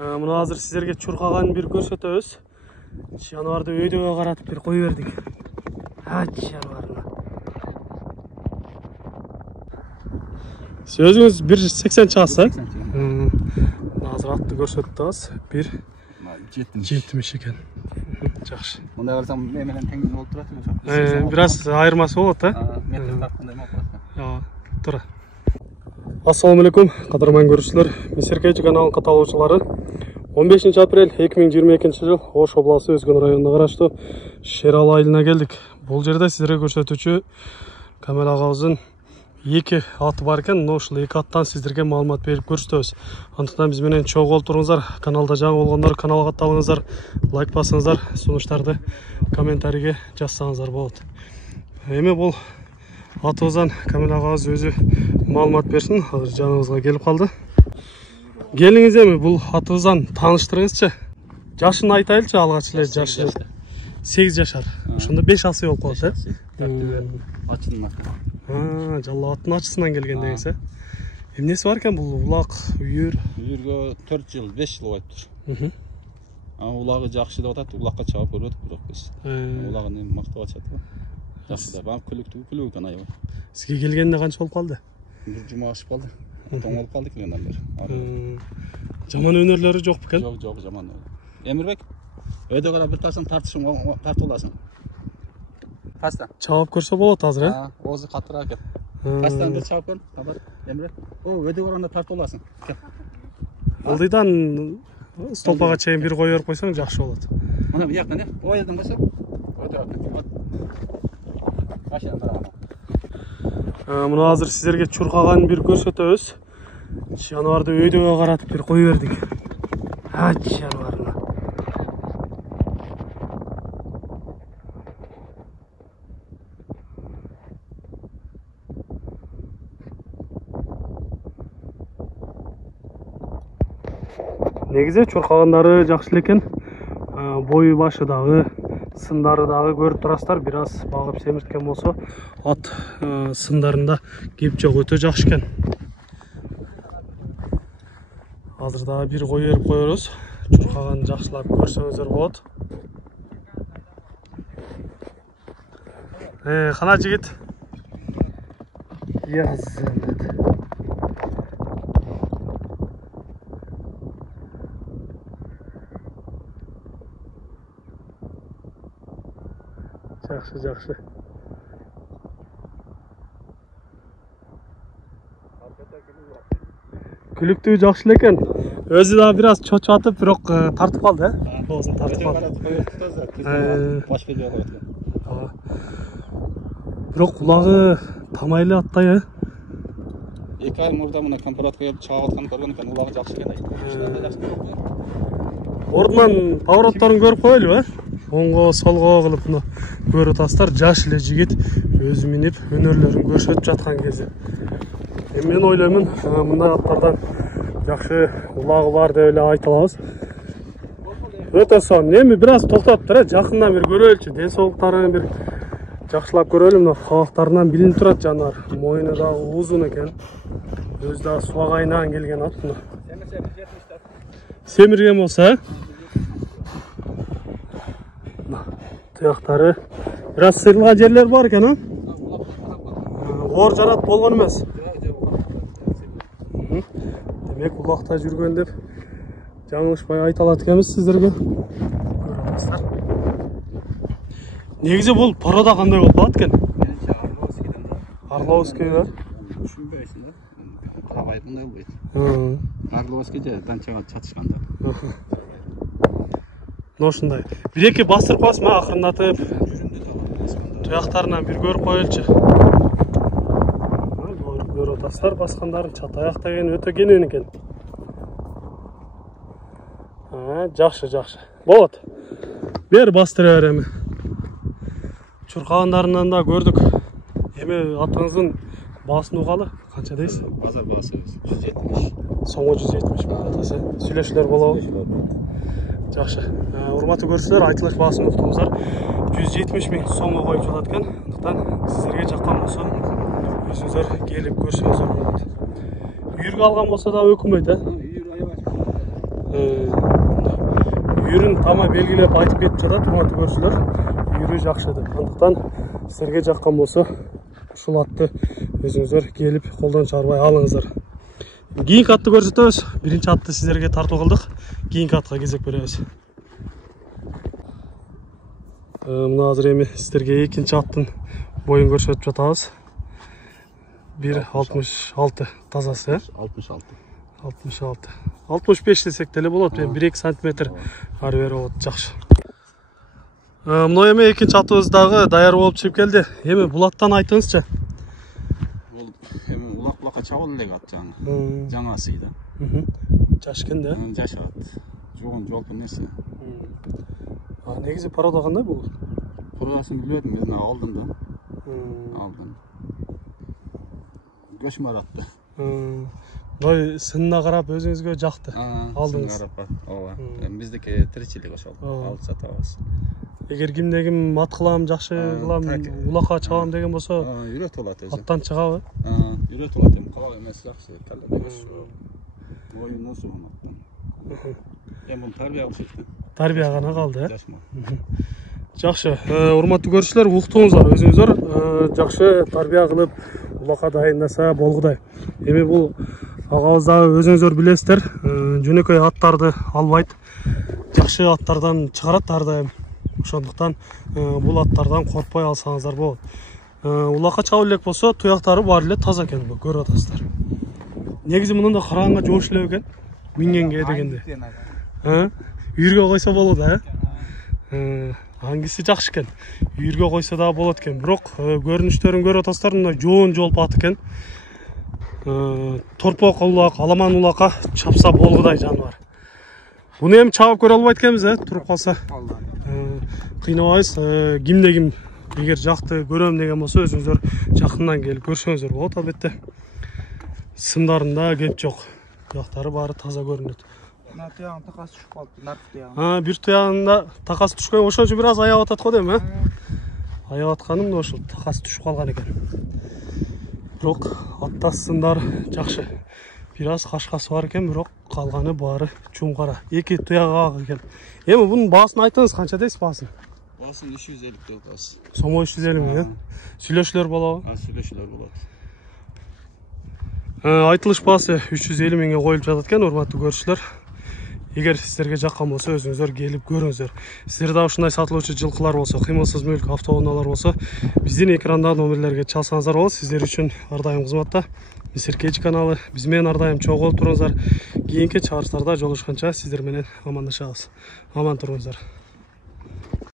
Мына азыр сіздерге чуркаган бир көрсөтөбүз. Жаныбарды өйдөгө каратып бир кой бердик. Жаныбарына. Сөзүңүз 180 чыгасы? Азыр атты көрсөтүп атабыз. 1.70 экен. Жакшы. Мындай карасам мен менен тең болуп турат. Бир аз айырмасы болот, Метр тарткандай болот. Тура. Ассаламу алейкум, кадырман көрүүчүлөр. Месеркечи каналынын катталуучулары. 15 апрель 2022 жыл Ош обласы Өзгөн районуна караштуу Шерал айылына келдик. Бул жерде сиздерге көрсөтүүчү Камел агабыздын 2 аты бар экен. Ушул 2 аттан сиздерге маалымат берип көрсөтөбүз. Андыктан биз менен чогуу олтуруңуздар. Каналда жаңы болгондор каналга катталыңыздар, лайк басыңыздар, сунуштарды комментарийге жазсаңыздар болот. Эми бул атыбыздан Камел агабыз өзү маалымат берсин. Азыр жаныбызга келип калды. Келиңиз эми бул атыбыздан тааныштырыңызчы. Жашын айтайлычы, алгач эле жашы 8 жашар. Ошондо 5 асы болуп калат, Ачынын аты. Жалал аттын ачысынан келген дегенсиз, Эмнеси бар экен бул улак, үйүр? Үйүргө 4 жыл, 5 жыл болуптур. Улагы жакшы деп атат, улакка чабып көрөт, бирок биз. Улагын мактап атышат го. Жакшы да, бам күлүктүү экен аябай. Сизге келгенине канча болуп калды? Бир жума ашып калды. Тоң болуп калды келгенден бери. Жаман өнөрлөрү жок бекен? Жок, жаман. Эмирбек, өйдө кара бир ташын тартып аласың. Паста. Чабып көрсө болот азыр, Оозу катыраак экен. Пастаны бир чабып көр, табар. Эмирбек, өйдө караганда тартып аласың. Алдыйдан столпага чейин бир кой берип койсоң жакшы болот. Мына бу жактан, о жерден койсоң, өйдө. Машина. Мына азыр сиздерге чуркаган бир көрсөтөбүз. Жаныбарды өйдөгө каратып бир кой бердик. Жаныбарына. Негизи чуркагандары жакшы экен. Бою башы дагы, сындары дагы көрүп турасыздар. Бир аз багып семирткен болсо, ат сындарында кеп жок, өтө жакшы экен. Азыр дагы бир кой берип коебуз. Чуркаган жакшылап көрсөңүздөр болот. Кана жигит. Жакшы. Күлүктүү жакшы экен. Өзү да бир аз чочуп атып, бирок тартып калды, Оозун тартып калды. Баш бербей коет экен. Бирок улагы тамайлы аттай, 2 ай мурда мына компаратка келип чагып атканын көргөн экен, улагы жакшы экен. Ордунан поворотторун көрүп коелу, Оңго, солго кылып мына көрүп атасыздар. Жаш эле жигит өзү минип өнөрлөрүн көрсөтүп жаткан кези. Мен ойлоймун, мындай аттардан жакшы улагы бар деп эле айта алабыз. Өтө сонун. Эми бир аз токтоп тур, жакындан бир көрөлүчү, ден соолуктарын бир жакшылап көрөлү. Мына кабактарынан билинип турат жаныбар. Мойну дагы узун экен. Өзү дагы суга кайнаган келген ат мына. Семирген болсо, Туяктары бир аз сыйрылган жерлер бар экен, Оор жарат болгон эмес. Демек улакта жүргөн деп жаңылышпай айта алат экенбиз сиздерге. Көрүп атасыздар. Негизи бул порода кандай болуп калат экен? Орловский да? Түшүнбөйсүң да. Карабай мындай болбойт. Орловский же данчага чатышканда. Ошундай. Бир-эки бастырып коесуң, акырындатып. Туяктарынан бир көрүп коелучу. Көрүп атасыздар, баскандарын чат аяк деген өтө кенен экен. Жакшы. Болот. Бер бастыра бер эми. Чуркагандарынан да көрдүк. Эми атыңыздын баасын угалы, канча дейсиз? Базар баасы 170. Соңго 170 болуп атасы. Сүйлөшүүлөр болобу? Жакшы. Урматтуу көрүүчүлөр, айтылыш баасын уктуңуздар. 170 000 сомго коюп жатат экен. Андыктан сиздерге жаккан болсо, өзүңүздөр келип көрсөңүздөр болот. Үйүргө алган болсо да өкүнбөйт, Үйүр аябай. үйрүн тама белгилеп айтып кетип жатат урматтуу көрүүчүлөр. Үйрү жакшы деп. Андыктан силерге жаккан болсо ушул атты өзүңүздөр келип колдон чыгарбай алыңыздар. Кийинки атты көрсөтөбүз. Биринчи атты силерге тартуу кылдык. Кийинки атка кезек беребиз. Мына азыр эми силерге экинчи аттын боюн көрсөтүп жатабыз. 1.66 тазасы, 66. 65 десек деле болот. 1-2 сантиметр ары бери болот. Жакшы. Мына эми экинчи атыбыз дагы даяр болуп чыгып келди. Эми бул аттан айтыңызчы. Бул эми улак-улакка чабыл элек ат жаңасы да. Жаш экен да. Жаш ат. Жогон жолпун нерсе. Негизи порода кандай бул? Породасын билбедим, мен алдым да. Алдым. Көчмөр атты. Мындай сынына карап өзүңүзгө жакты. Алдыңыз. Ооба. Биздики тиричилик ошол. Алып сатабыз. Эгер кимде ким ат кылам, жакшы кылам, улакка чабам деген болсо, үйрөтүп алат өзү. Аттан чыгабы? Үйрөтүп алат. Эми кала эмес жакшы. Боюн осу аттан. Эми бул тарбия кылышат. Тарбия гана калды, Жакшы. Урматтуу көрүүчүлөр, уктуңуздар, өзүңүздөр жакшы тарбия кылып улакка дайындаса болгудай. Эми бул агабыз дагы өзүңүздөр билесиздер, жөнөкөй аттарды албайт. Жакшы аттардан чыгарат ар дайым. Ошондуктан бул аттардан коркпой алсаңыздар болот. Улакка чабып элек болсо, туяктары баары эле таза экен, көрүп атасыздар. Негизи мындай караганга жоош эле экен. Мингенге дегенде. Үйүргө койсо болот, Hangisi жакшы экен. Үйүргө койсо да болот экен. Бирок көрүнүштөрүн көрүп атасыздар, мындай жоон жолп ат экен. Торпок улак, аламан улакка чапса болгудай жаныбар. Буну эми чабып көрө албайт экенбиз, туруп калса. Кыйнабайбыз. Кимде ким эгер жакты көрөм деген болсо, өзүңүздөр жакындан келип көрсөңүздөр болот, албетте. Сымдарында кеп жок. Туяктары баары таза көрүнөт. Туягын такасы түшүп калыптыр, нарт туягын. Бир туягында такасы түшкөн, ошон үчүн бир аз аябап атат го дейм, Аябап атканым да ошол, такасы түшүп калган экен. Бирок атта сымдар жакшы. Бир аз кашкасы бар экен, бирок калганы баары чуң-кара. Эки туягы ак экен. Эми бунун баасын айтыңыз, канча дейсиз баасын? Баасын 350 деп атабыз. Сомой 350 миң, Сүйлөшүүлөр болобу? Сүйлөшүүлөр болот. Айтылыш баасы 350 миңге коюлуп жатат экен, урматтуу көрүүчүлөр. Эгер сиздерге жаккан болсо, өзүңүздөр келип көрүңүздөр. Сиздерде ушундай сатылуучу жылкылар болсо, кыймылсыз мүлк, автоунаалар болсо, биздин экрандагы номерлерге чалсаңыздар болот. Сиздер үчүн ар дайым кызматта. Мисиркеч каналы, биз менен ар дайым чогуу болуп туруңуздар. Кийинки чыгарыштарда жолугушканча сиздер менен амандашабыз. Аман туруңуздар.